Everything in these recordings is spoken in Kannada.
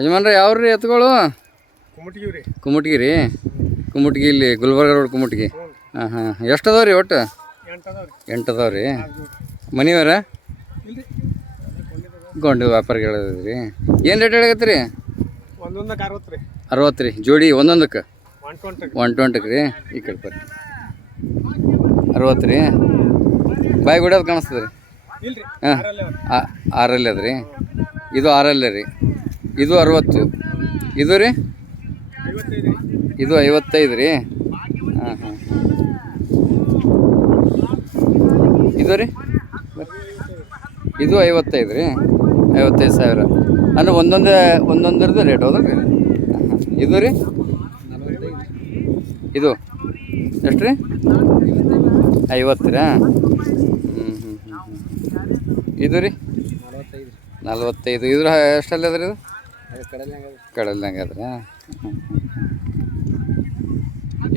ಯಜಮಾನ್ರೆ ಯಾವ್ರಿ ಎತ್ಗಳು ಕುಮಟಿಗಿವ್ ರೀ ಕುಮಟ್ಗಿ ರೀ ಕುಮಟ್ಗಿ ಇಲ್ಲಿ ಗುಲ್ಬರ್ಗ ರೋಡ್ ಕುಮಟ್ಗಿ. ಹಾಂ ಹಾಂ. ಎಷ್ಟು ಅದಾವ ರೀ ಒಟ್ಟು? ಎಂಟು ಅದಾವ ರೀ ಮನೆಯವರ? ರೀ ಮನಿವರ ಗೊಂಡು ವ್ಯಾಪಾರಿಗೆ ಹೇಳಿದ್ರಿ. ಏನು ರೇಟ್ ಹೇಳಕತ್ತಿ ರೀ ಒಂದೊಂದಕ್ಕೆ ಅರವತ್ತು ರೀ. ಅರವತ್ತು ರೀ. ಜೋಡಿ ಒಂದೊಂದಕ್ಕೆ? ಒನ್ ಟ್ವೆಂಟಿ ಒನ್ ಟ್ವೆಂಟಿಗೆ ರೀ. ಈ ಕಡೆ ಬರ್ರಿ. ಅರವತ್ತು ರೀ. ಬಾಯಿ ಬಿಡೋದು ಕಾಣಿಸ್ತದೆ ರೀ ಹಾಂ. ಆರಲ್ಲಿ ಅದ. ರೀ ಇದು ಆರಲ್ಲೇ ರೀ. ಇದು ಅರವತ್ತು. ಇದು ರೀ? ಇದು ಐವತ್ತೈದು ರೀ? ಹಾಂ ಹಾಂ. ಇದು ರೀ? ಇದು ಐವತ್ತೈದು ರೀ? ಐವತ್ತೈದು ಸಾವಿರ. ಅಂದ್ರೆ ಒಂದೊಂದೇ, ಒಂದೊಂದರದ್ದು ರೇಟ್ ಹೌದಾ ರೀ ಇದು ರೀ? ಇದು ಎಷ್ಟು ರೀ? ಐವತ್ತು ರೀ ಹ್ಞೂ ಹ್ಞೂ ಹ್ಞೂ ಇದು ರೀ? ನಲವತ್ತೈದು. ಇದ್ರ ಎಷ್ಟಲ್ಲ ಅದ್ರಿ ಇದು? ಕಡಲ್ನಾಗ ಅದ್ರ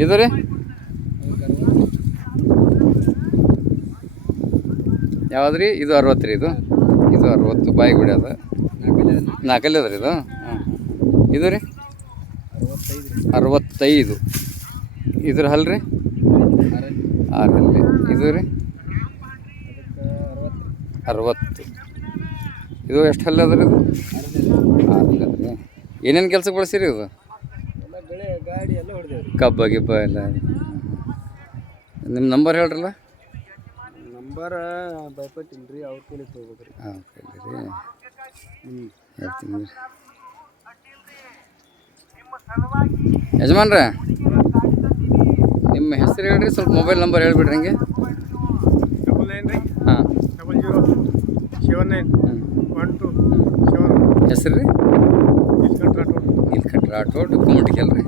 ಇದು ರೀ? ಯಾವ್ದು ರೀ? ಇದು ಅರವತ್ತು ರೀ ಇದು. ಇದು ಅರವತ್ತು ಬಾಯಿ ಗುಡಿ ಅದ. ನಾಲ್ಕಲ್ಲಿ ಅದ ರೀ ಇದು? ಹಾಂ ಇದು ರೀ? ಅರವತ್ತೈದು. ಇದ್ರ ಹಲ್ ರೀ? ಆರಲ್ಲಿ. ಇದು ರೀ? ಅರವತ್ತು. ಇದು ಎಷ್ಟು ಹಲ್ಲದ ರೀ ಇದು ಏನೇನು ಕೆಲ್ಸಕ್ಕೆ ಬಳಸಿರಿ ಇದು? ಕಬ್ಬ ಗಿಬ್ಬ ಎಲ್ಲ. ನಿಮ್ಮ ನಂಬರ್ ಹೇಳ್ರಲ್ಲ? ನಂಬರ್ ಭಯಪಟ್ಟಿಲ್ಲ ರೀ ಅವ್ರ ಕೈಲಿ ತೊಗೋಬೇಕ್ರಿ. ಹಾಂ ರೀ ಹ್ಞೂ ಹೇಳ್ತೀನಿ ರೀ ಯಜಮಾನ್ರೆ ನಿಮ್ಮ ಹೆಸರು ಹೇಳ್ರಿ ಸ್ವಲ್ಪ ಮೊಬೈಲ್ ನಂಬರ್ ಹೇಳ್ಬಿಡ್ರಿ ಹಂಗೆ. ಡಬಲ್ ನೈನ್ ರೀ ಹಾಂ. Double zero seven nine one two seven ಹೆಸರು ರೀ? ಇಸ್ಕೊಂಡ್ರೆ ಇಲ್ಲಿ ಕಟ್ರ ಆಟೋ ಕುಮಟಿಗೆ ಅಲ್ರಿ